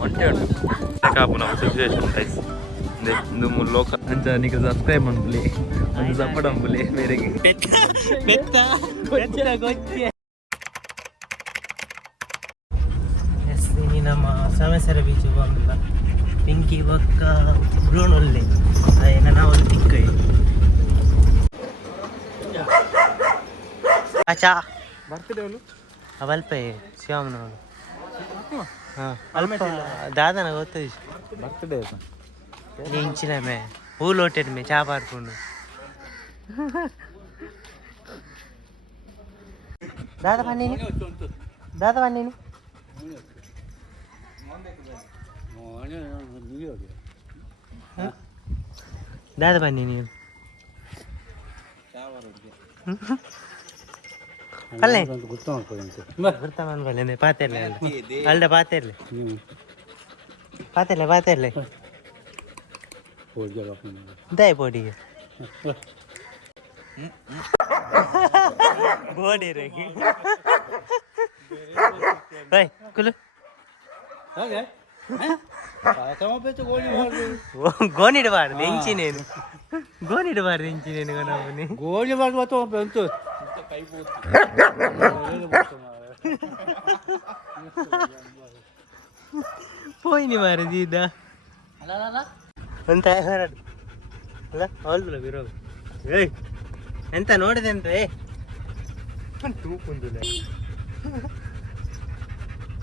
ಒಂಟೆ ಉಂಟು ಕಾಪುನ situation guys ಇದು ಲೋಕ ಅಂಚ ನಿಕ ಸಬ್ಸ್ಕ್ರೈಬ್ ಮಾಡ್ಬಲಿ ಒಂದು ಸಪೋರ್ಟ್ ಮಾಡ್ಬಲಿ ಮೇರೆಗೆ ಬೆತ್ತ ಗೊಚ್ಚೆ ಎಸ್ ಇನಿ ನಮ್ಮ ಸಮಸರ ಬೀಚ್ ಹೋಗಲ್ಲ ಪಿಂಕಿ ಬಕ್ಕ ಬ್ರೂನ್ ಒಳ್ಳೆ ಏನ ನಾವು ತಿಕ್ಕ ಆಚಾ ಬರ್ತಿದೆ ಅವನು ಅವಲ್ಪ ಶಿವಮ್ನವನು ಹಾಂ ಅಲ್ಪ ದಾದನ ಗೊತ್ತದ ಬರ್ತಿದೆ ಇಂಚಿನ ಮೇ ಹೂಲು ಹೊಟ್ಟೆದ ಮೇ ಚಾ ಪಾರ್ಕೊಂಡು ದಾದ ಬನ್ನಿ ದಾದ ಬನ್ನಿ ದಾದ ಬನ್ನಿ ನೀನು ಅಲ್ಲೇ ಗುರ್ತ ಮನ್ಬಲ್ಲೆ ಪಾತೆರ್ಲೆ ಅಲ್ದ ಪಾತೆರ್ಲೆ ಪಾತೆರ್ಲೆ ಪಾತೆರ್ಲೆ ದಾಯ್ ಪೋಡಿಗೆ ಬೋಡಿ ರೇಗಿ ಓಯ್ ಕುಲು ಗೋಣಿಡಬಾರ್ದು ಹೆಂಚಿನೇನು ಗೋಣಿಡಬಾರ್ದು ಹೆಂಚಿನೇನು ನಾವು ಗೋಣಿ ಬಂತು పోయింది మరి దీదా ಅಂತ ಹೊರಡು ಅಲ್ಲ ಅವಲ್ದಲ್ಲ ಬಿರೋದು ಏಯ್ ಎಂತ ನೋಡಿದೆ ಅಂತ ತೂಕುಂದಿಲ್ಲ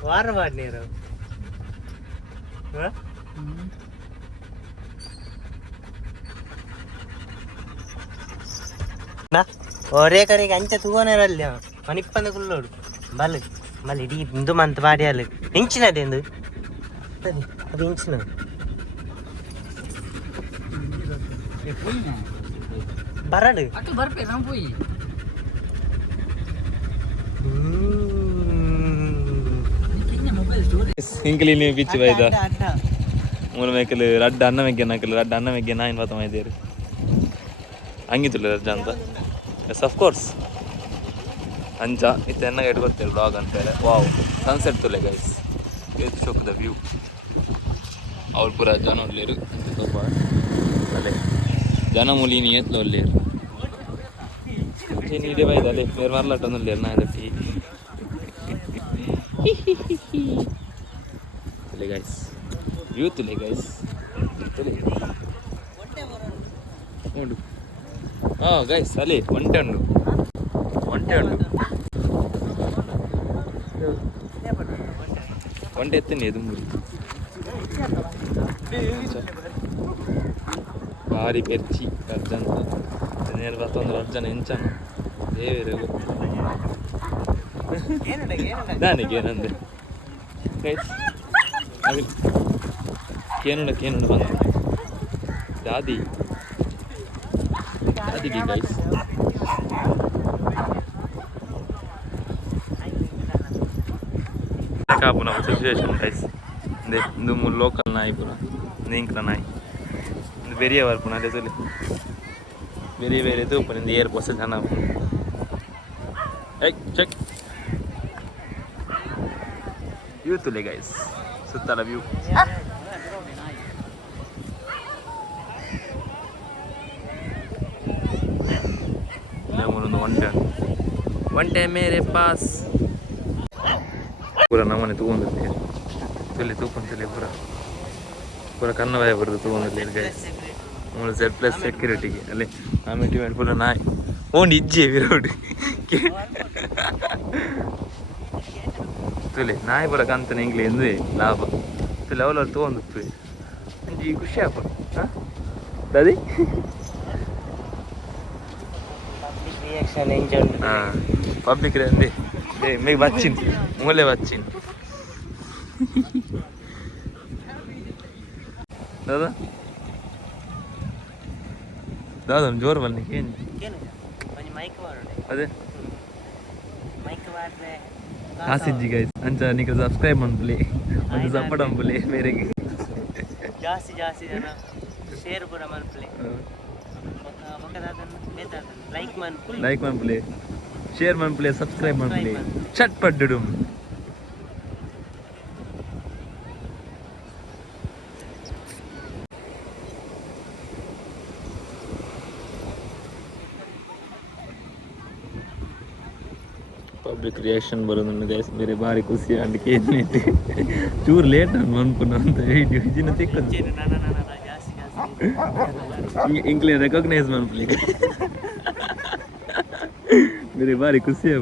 ವಾರ ಮಾಡಿ ನೀರು ఒరే కరికి అంచె తూగోనే వెళ్ళా మనిప్పంది కుల్లోడు మళ్ళీ మళ్ళీ ఇడి ఇందు మంత పాడేయాలి ఇంచినది ఎందు అది ఇంచిన బరడు ಇಂಕಲಿ ನೀವು ಬಿಚ್ಚಿ ಬೈದ ಮೂಲ ಮೇಕಲು ರಡ್ಡ ಅನ್ನ ಮೆಗ್ಗೆನ ಹಾಕಲು ರಡ್ಡ ಅನ್ನ ಮೆಗ್ಗೆನ ಏನು ಬತ್ತ ಮೈದೇರಿ ಹಂಗಿತ್ತು ರಜ್ಜ ಅಂತ ಎಸ್ ಆಫ್ ಕೋರ್ಸ್ ಅಂಚ ಇತ್ತು ಎನ್ನಾಗ ಇಟ್ಕೊಳ್ತೇವೆ ಬ್ಲಾಗ್ ಅಂತೇಳಿ ವಾವ್ ಸನ್ಸೆಟ್ ತುಲೆ ಗೈಸ್ ಇದು ಶೋಕ್ ದ ವ್ಯೂ ಅವ್ರು ಪೂರ ಜನ ಒಳ್ಳೆಯರು ಅಲ್ಲೇ ಜನ ಮೂಲಿನಿ ಎತ್ಲ ಒಳ್ಳೆಯರು ನೀಡೇ ಬೈದ ಅಲ್ಲೇ ಬೇರೆ ಮಾರ್ಲಾಟೊಂದು ಒಳ್ಳೆಯರು ನಾ ಎತ್ತಿ ತುಲೆ ಗೈಸ್ ವ್ಯೂ ತುಲೆ ಗೈಸ್ ತುಲೆ ನೋಡು ಹಾಂ ಗೈಸ್ ಅಲ್ಲಿ ಒಂಟೆ ಉಂಡು ಒಂಟೆ ಎತ್ತೇನೆ ಇದು ಮುರಿ ಭಾರಿ ಪೆರ್ಚಿ ಅರ್ಜಂತ ನೇರ ಬತ್ತೊಂದು ಅರ್ಜನ ಎಂಚಾನ ದೇವರೇ ನನಗೇನಂದೆ ಗೈಸ್ ಅದು ಕೇನುಡ ಬಂದು ದಾದಿ ಗೈಸ್ ಕಾಪುನ ಸಿಚುವೇಶನ್ ಗೈಸ್ ಇದು ಲೋಕಲ್ ನಾಯಿ ಪೂರ ನೀಂಕ್ಲ ನಾಯಿ ಇದು ಬೆರಿಯ ವರ್ಪುನ ಅದೇ ತುಲಿ ಬೇರೆ ಬೇರೆ ತೂಪು ನಿಂದು ಏರ್ ಪೊಸ ಜನ ಏಯ್ ಚೆಕ್ ವ್ಯೂ ತುಲೆ ಗೈಸ್ ಸುತ್ತಲ ವ್ಯೂ ಒಂಟೆ ಮೇರೆ ಪಾಸ್ ಪೂರ ನಮ್ಮನೆ ತಗೊಂಡಿರ್ತೀವಿ ತುಲಿ ತೂಕೊಂತಿಲ್ಲ ಪೂರ ಕನ್ನ ಬಾಯ ಬರೋದು ತಗೊಂಡಿರ್ಲಿ ಗೈಸ್ Z+ ಸೆಕ್ಯೂರಿಟಿಗೆ ಅಲ್ಲಿ ಆಮೇಲೆ ಪೂರ ನಾಯಿ ಓಂಡು ಇಜ್ಜೆ ವಿರೋಡು ತುಲಿ ನಾಯಿ ಪೂರ ಕಂತನ ಇಂಗ್ಲಿ ಎಂದೇ ಲಾಭ ತುಲಿ ಅವಲವ್ರು ತಗೊಂಡಿರ್ತೀವಿ ಅಂಜಿ ಖುಷಿ ಆಪ ಹಾಂ ದಾದಿ పబ్లిక్ రండి మీకు వచ్చింది మూలే వచ్చింది దాదా దాదా జోరు వాళ్ళు నీకేం ಅದೇ ಆಸಿಜ್ಜಿ ಗೈಸ್ ಅಂಚ ನಿಕ ಸಬ್ಸ್ಕ್ರೈಬ್ ಮಾಡ್ಬಲಿ ಒಂದು ಸಪೋರ್ಟ್ ಮಾಡ್ಬಲಿ ಮೇರೆಗೆ ಜಾಸ್ತಿ ಜನ ಶೇರ್ ಕೂಡ ಮಾಡ್ಬಲಿ ಲೈಕ್ ಮಾಡ್ಬಲಿ ಶೇರ್ ಮಾಡ್ಬಲಿ ಸಬ್ಸ್ಕ್ರೈಬ್ ಮಾಡ್ಬಲಿ ಚಟ್ಪಟ್ ಡುಡುಮ್ పబ్లిక్ రియాక్షన్ బరుంది గైస్ मेरे भारी खुशी అండ్ కేజ్ నెట్టి చూర్ లేట్ అని అనుకున్నా అంత వెయిట్ ఇజిన తిక్కొచ్చు इंक्ले रिकॉग्नाइज मन प्लीज मेरे भारी खुशी है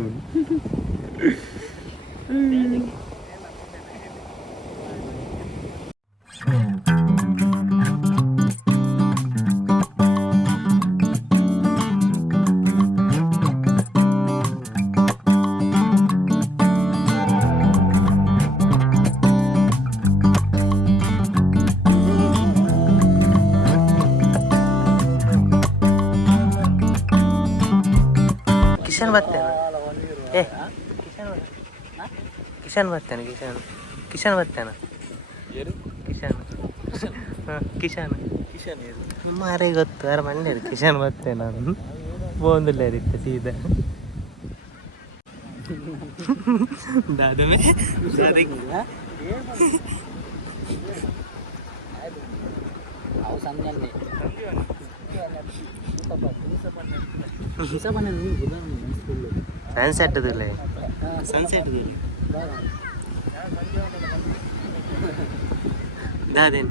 किशन बत्तेना ए किशन बत्तेना किशन बत्तेना ಕಿಶನ್ ಮಾರೇ ಗೊತ್ತು ಯಾರು ಮಣ್ಣೇರು ಕಿಶನ್ ಬತ್ತೆ ನಾನು ಬೋಂದಿಲ್ಲ ಇರುತ್ತೆ ಸೀದಾ ದಾದಮೆ ಸನ್ಸೆಟ್ ಸನ್ಸೆಟ್ दादेन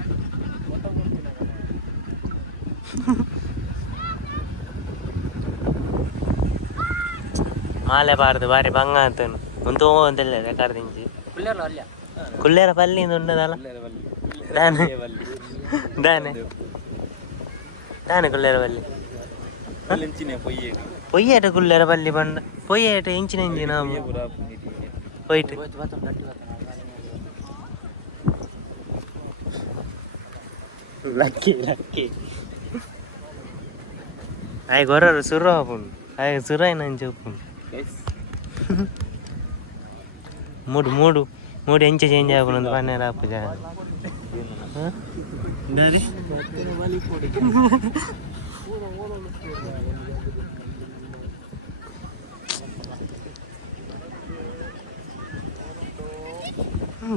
ಮಾಲೆ ಬಾರದು ಬಾರಿ ಬಂಗ ಅಂತನು ಒಂದು ಒಂದಿಲ್ಲ ರೆಕಾರ್ಡಿಂಗ್ ಕುಲ್ಲೇರ ಪಲ್ಲಿಂದ ಉಂಡದಲ್ಲ ದಾನೆ ದಾನೆ ದಾನೆ ಕುಲ್ಲೇರ ಪಲ್ಲಿ పొయ్యేట కుల్లేర పల్లి బండ పొయ్యేట ఇంచిన ఇంజిన పోయిట్ లక్కీ లక్కీ అవి గొర్రెలు సుర్రాపు అవి సురైనని చెప్పు మూడు మూడు మూడు ఎంచి చేంజ్ అయిపోయింది పన్నే రాపు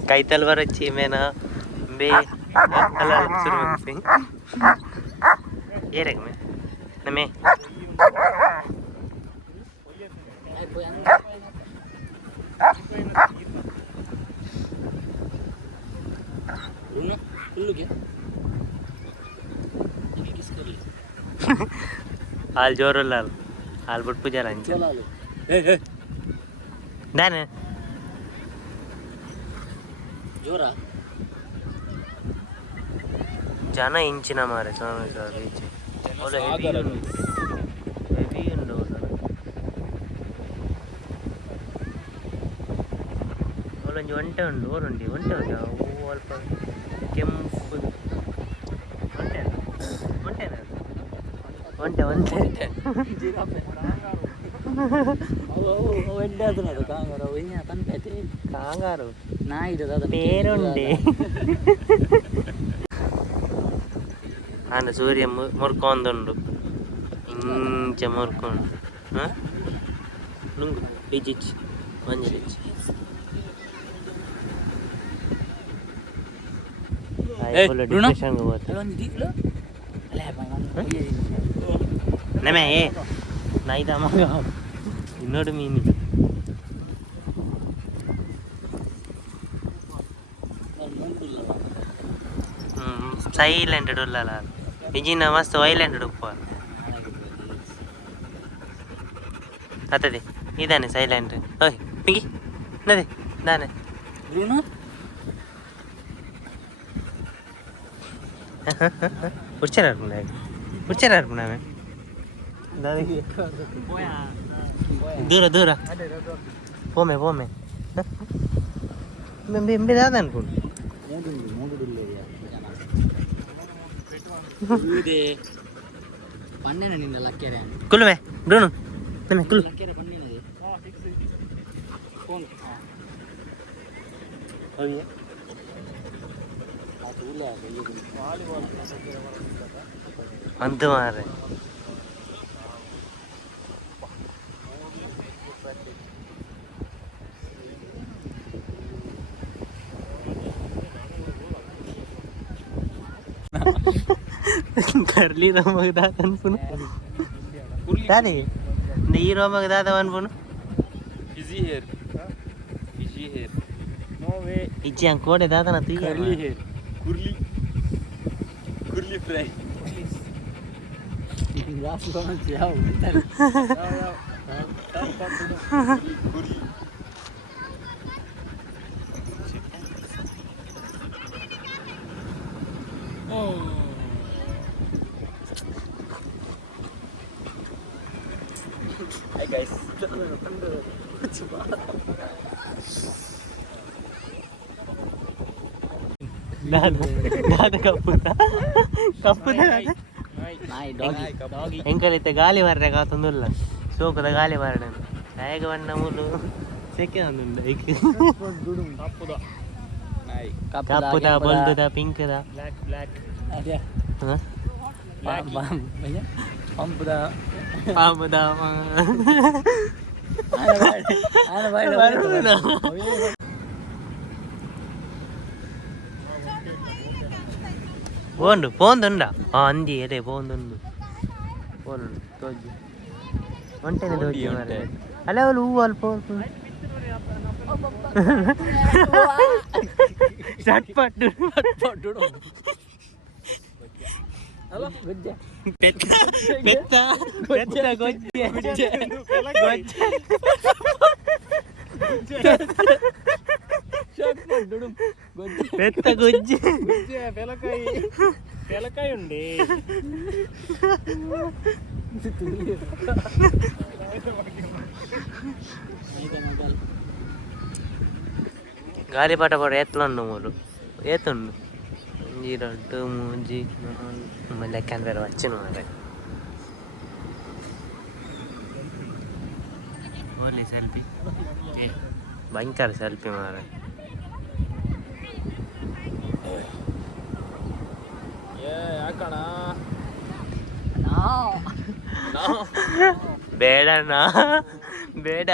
कैतल वर अच्छी मैं ना बे अलग शुरू में ये रख मैं न मैं हाल जोर लाल हाल बुट पूजा लांच दाने जोरा जाना इंचिना मारे स्वामी सर नीचे ओले हेवी उंडो ओले ಒಂಟೆ ಉಂಡು ಓರುಂಡಿ ಒಂಟೆ ಓ ಅಲ್ಪ ಕೆಂಪು ಒಂಟೆ ಒಂಟೆನಾ ಒಂಟೆ ಒಂಟೆ ಜಿರಾಫೆ కాంగారు పేరుండి ఆయన సూర్య మురుకొందుండు ఇంచ మురుకొండు లుంగు ఇచ్చిచ్చి మంచిలిచ్చి డిప్రెషన్గా పోతా నమే ఏ నైదమ్మగా ಇನ್ನೋಡು ಮೀನು ಸೈಲೆಂಟೆಡ್ ಉಲ್ಲಲ್ಲ ಇಜಿನ ಮಸ್ತ್ ವೈಲೆಂಟೆಡ್ ಉಪ್ಪ ಅತ್ತದೆ ಇದಾನೆ ಸೈಲೆಂಟ್ ಓಯ್ ಪಿಂಗಿ ನದೆ ದಾನೆ ಉಚ್ಚರಾರ್ಪುಣಾವೆ దూర దూర పోమే పోమే మేము రాదనుకోండి కులువే బ్రూను కులు అంత మారే करली रोमग दादा अनपुन दादे नी रोमग दादा अनपुन Fiji hair. Fiji hair. No way. ಇಜ್ಜಿ ಹಂಗೆ ಕೋಡೆ ದಾದನ ತುಯ್ಯ Curly hair. Curly fry. Rasu kamu siapa? Curly. Hi guys. ದಾದ ಕಪ್ಪುದ Doggy. ಎಂಕಲಿತ್ತೆ ಗಾಳಿ ಮಾರ್ರೆ ಕಾತೊಂದುಲ್ಲ ಸೋಕದ ಗಾಳಿ ಮಾರಣ ನಾಯಕ ಬಣ್ಣ ಮೂಲು ಸೆಕೆ ಒಂದುಂಡು ಕಪ್ಪುದ ಬೊಲ್ದುದ ಪಿಂಕ್ದ Black. Ada. Pampuda. ಪಾಂಬುದ పోండు పోందుండా అంది అదే పోందుండు పోను తోజు ఒంటేనే తోజు మరి అలా వాళ్ళు ఊవాలి పోను షట్ పట్టు Halo, gojja. పెద్ద పెద్ద పెద్ద గొజ్జె గొజ్జె పెద్ద గొజ్జె Pelakai undi. గాలిపట పడ ఎట్లుండు మూడు ఏతుండు 1 2 3 4 మళ్ళీ ఎక్కడ పేరు వచ్చిన మరి ఓన్లీ సెల్ఫీ భయంకర సెల్ఫీ మరి ಯಾಕಣ ಬೇಡಣ್ಣ ಬೇಡ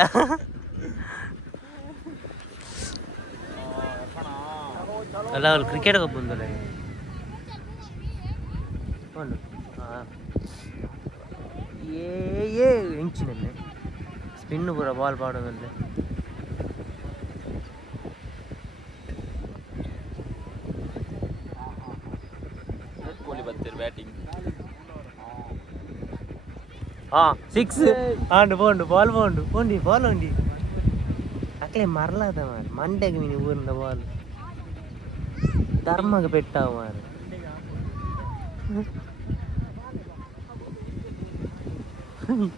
ಅಲ್ಲ ಅವ್ರು ಕ್ರಿಕೆಟ್ಗೆ ಬಂದರೆ ఏ ఎంచినല്ലേ స్పిన్ కూడా బాల్ పాడదండి ಕೋಹ್ಲಿ ಬರ್ತೀರಿ ಬ್ಯಾಟಿಂಗ್ 6 ఆండు పోండు బాల్ పోండి బాల్ ఉండి అట్లే మరలాదా మరి మండేకి మీ ఊరిన బాల్ ధర్మగా పెట్టావు మరి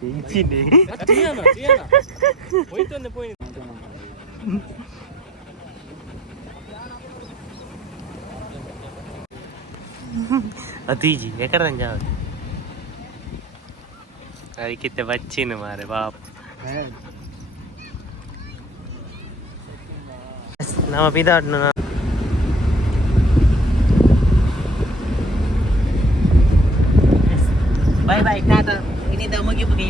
ఎంచింది అతీజీ ఎక్కడ చావు అదికితే వచ్చింది మరి బాబు ನಮ್ಮ ಪಿದಾಡ್ನು ಬಾಯ್ ಬಾಯ್ ಟಾಟಾ ಇನ್ನಿಂದ ಮುಗಿ ಮುಗಿ